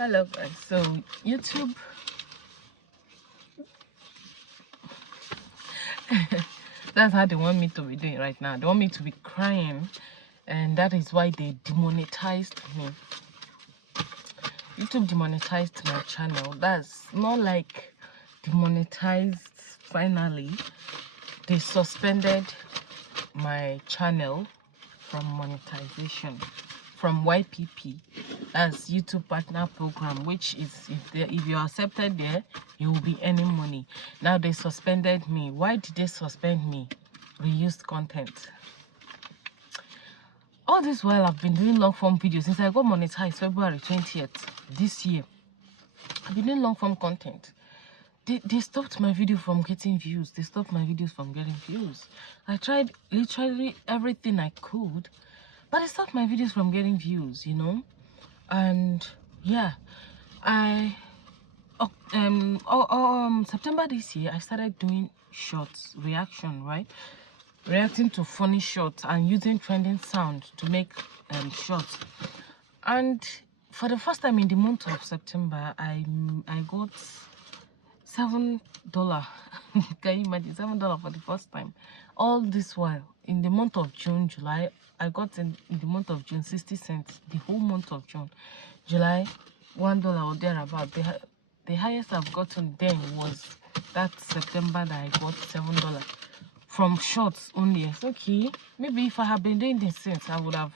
Hello guys. So YouTube that's how they want me to be doing right now. They want me to be crying, and that is why they demonetized me. YouTube demonetized my channel. That's not like demonetized finally. They suspended my channel from monetization, from YPP. That's YouTube Partner Program, which is if you're accepted there, you will be earning money. Now they suspended me. Why did they suspend me? Reused content. All this while I've been doing long form videos since I got monetized February 20th this year. I've been doing long form content. They stopped my video from getting views. They stopped my videos from getting views. I tried literally everything I could, but they stopped my videos from getting views, you know. And yeah, September this year I started doing shorts reaction, right? Reacting to funny shorts and using trending sound to make shorts. And for the first time in the month of September, I got $7. Can you imagine? $7 for the first time. All this while in the month of June, July, I got in the month of June 60 cents. The whole month of June, July, $1 or thereabout. The highest I've gotten then was that September that I got $7 from shorts only. It's okay. Maybe if I had been doing this since, I would have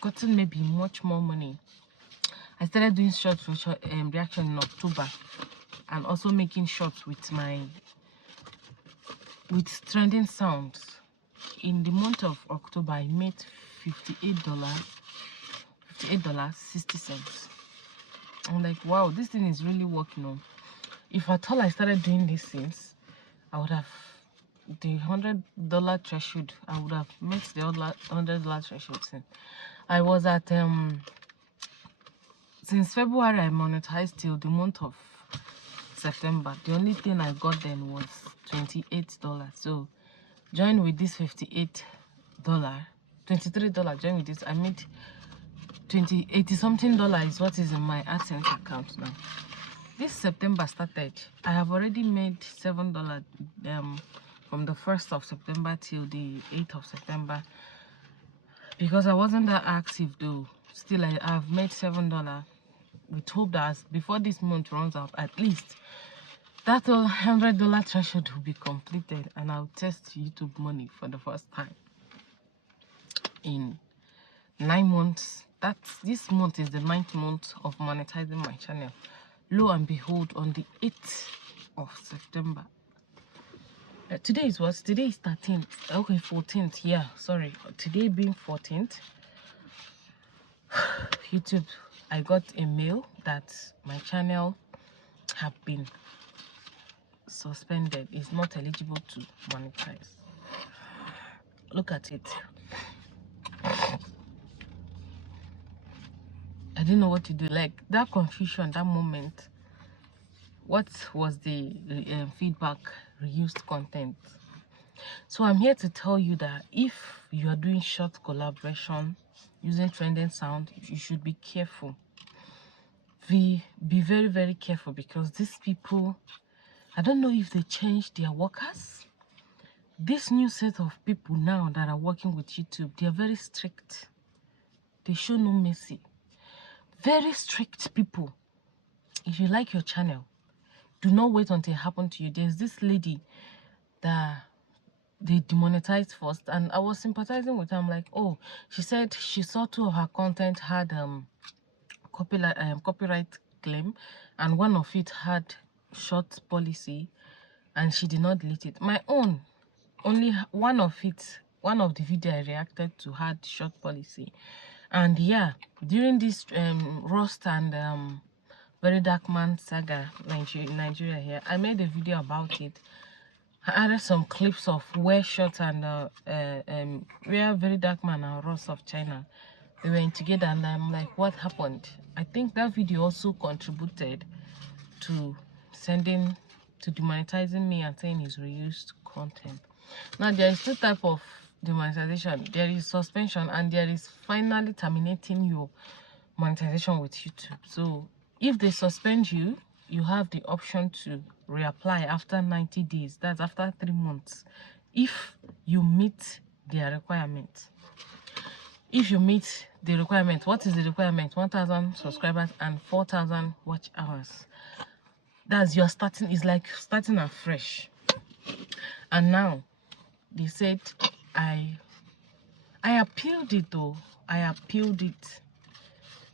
gotten maybe much more money. I started doing shorts reaction in October, and also making shorts with trending sounds. In the month of October, I made $58.60. I'm like, wow, this thing is really working on. If at all I started doing these things, I would have the $100 threshold. I would have met the $100 threshold. I was at since February I monetized till the month of September. The only thing I got then was $28. So join with this $58, $23. Join with this. I made $80 something is what is in my AdSense account now. This September started. I have already made $7 from the 1st of September till the 8th of September. Because I wasn't that active though. Still I have made $7. We hope that before this month runs out, at least that $100 threshold will be completed, and I'll test YouTube money for the first time in 9 months. This month is the 9th month of monetizing my channel. Lo and behold, on the 8th of September. Today is what? Today is 13th. Okay, 14th. Yeah, sorry. Today being 14th, YouTube, I got a mail that my channel have been suspended. It's not eligible to monetize. Look at it. I didn't know what to do. Like that confusion, that moment. What was the feedback? Reused content. So I'm here to tell you that if you are doing short collaboration using trending sound, you should be careful. Be very, very careful, because these people, I don't know if they changed their workers. This new set of people now that are working with YouTube, they are very strict. They show no mercy. Very strict people. If you like your channel, do not wait until it happens to you. There's this lady that they demonetized first, and I was sympathizing with her. I'm like, oh, she said she saw 2 of her content had copyright claim, and one of it had short policy, and she did not delete it. My own, only one of the video I reacted to had short policy. And yeah, during this Rust and Very Dark Man saga Nigeria here, I made a video about it. I added some clips of where short and where Very Dark Man and Rust of China, they went together, and I'm like, what happened? I think that video also contributed to demonetizing me and saying it's reused content. Now there is 2 types of demonetization. There is suspension, and there is finally terminating your monetization with YouTube. So if they suspend you, you have the option to reapply after 90 days. That's after 3 months, if you meet their requirement. If you meet the requirement, what is the requirement? 1,000 subscribers and 4,000 watch hours. That's your starting. Is like starting afresh. And now they said I appealed it though. I appealed it.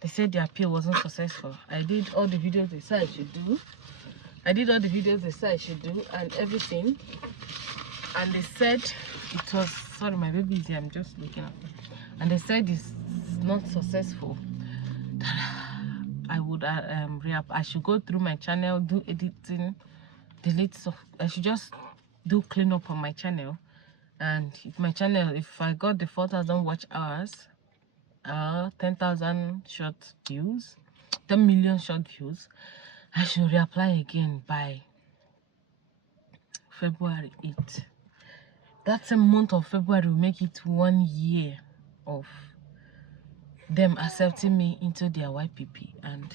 They said the appeal wasn't successful. I did all the videos they said I should do. And everything. And they said it was, sorry, my baby is here, I'm just looking at her. And they said it's not successful. I would I should go through my channel, do editing, delete stuff. I should just do cleanup on my channel. And if my channel, if I got the 4,000 watch hours, 10,000 short views, 10 million short views, I should reapply again by February 8th. That's a month of February will make it 1 year of them accepting me into their YPP, and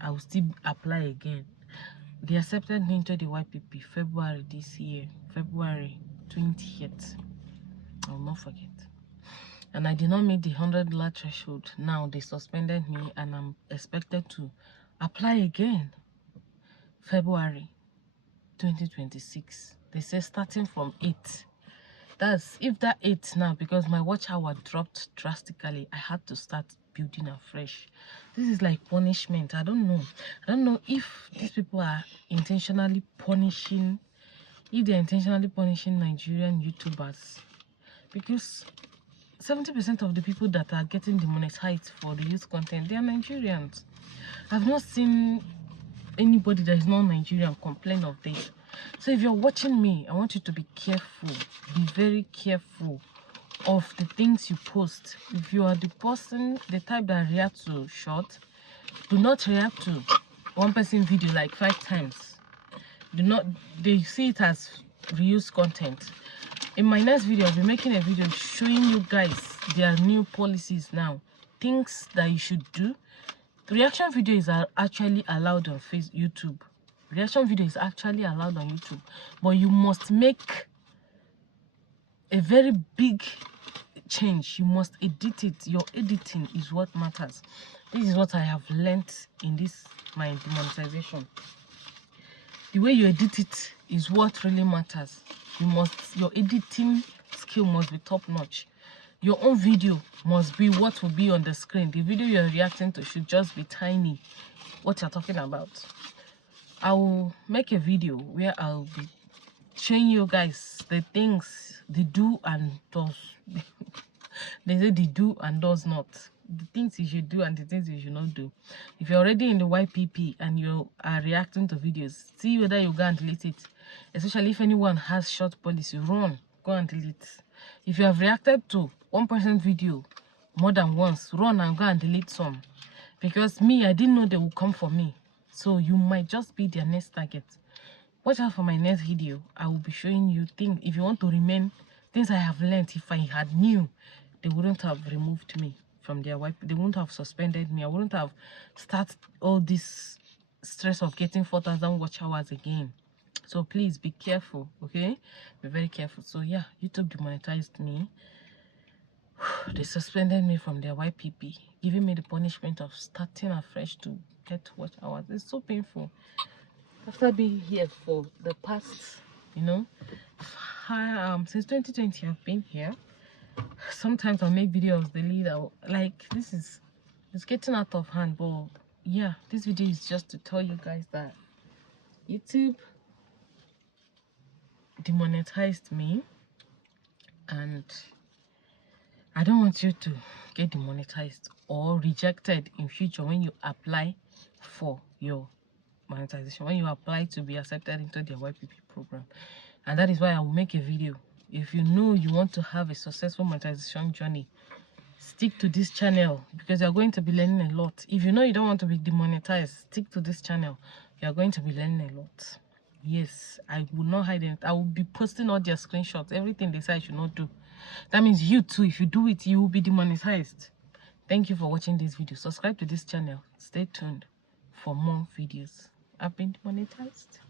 I will still apply again. They accepted me into the YPP February this year, February 20th. I will not forget. And I did not meet the $100 threshold. Now they suspended me, and I'm expected to apply again February 2026. They say starting from 8. That's if that 8 now, because my watch hour dropped drastically, I had to start building afresh. This is like punishment. I don't know if these people are intentionally punishing, if they're intentionally punishing Nigerian YouTubers, because 70% of the people that are getting demonetized for the youth content, they are Nigerians. I've not seen anybody that is not Nigerian complain of this. So if you're watching me, I want you to be careful. Be very careful of the things you post. If you are the person, the type that reacts to short, do not react to one person video like 5 times. Do not, they see it as reused content. In my next video, I'll be making a video showing you guys their new policies now, things that you should do. Reaction videos are actually allowed on YouTube. Reaction video is actually allowed on YouTube, but you must make a very big change. You must edit it. Your editing is what matters. This is what I have learnt in this my demonetization. The way you edit it is what really matters. Your editing skill must be top notch. Your own video must be what will be on the screen. The video you're reacting to should just be tiny, what you're talking about. I will make a video where I'll be showing you guys the things, the do and does. They say the do and does not. The things you should do and the things you should not do. If you're already in the YPP and you are reacting to videos, see whether you go and delete it. Especially if anyone has short policy, run, go and delete. If you have reacted to 1% video more than once, run and go and delete some. Because me, I didn't know they would come for me. So you might just be their next target. Watch out for my next video. I will be showing you things. If you want to remain, things I have learned. If I had knew, they wouldn't have removed me from their wife. They wouldn't have suspended me. I wouldn't have started all this stress of getting 4,000 watch hours again. So please be careful, okay? Be very careful. So yeah, YouTube demonetized me. They suspended me from their YPP, giving me the punishment of starting afresh to get watch hours. It's so painful. After being here for the past, since 2020, I've been here. Sometimes I'll make videos daily. Like it's getting out of hand. But yeah, this video is just to tell you guys that YouTube demonetized me, and I don't want you to get demonetized or rejected in future when you apply for your monetization, when you apply to be accepted into their YPP program. And that is why I will make a video. If you know you want to have a successful monetization journey, stick to this channel, because you're going to be learning a lot. If you know you don't want to be demonetized, stick to this channel. You're going to be learning a lot. Yes, I will not hide it. I will be posting all their screenshots, everything they say I should not do. That means you too, if you do it, you will be demonetized. Thank you for watching this video. Subscribe to this channel. Stay tuned for more videos. I've been demonetized.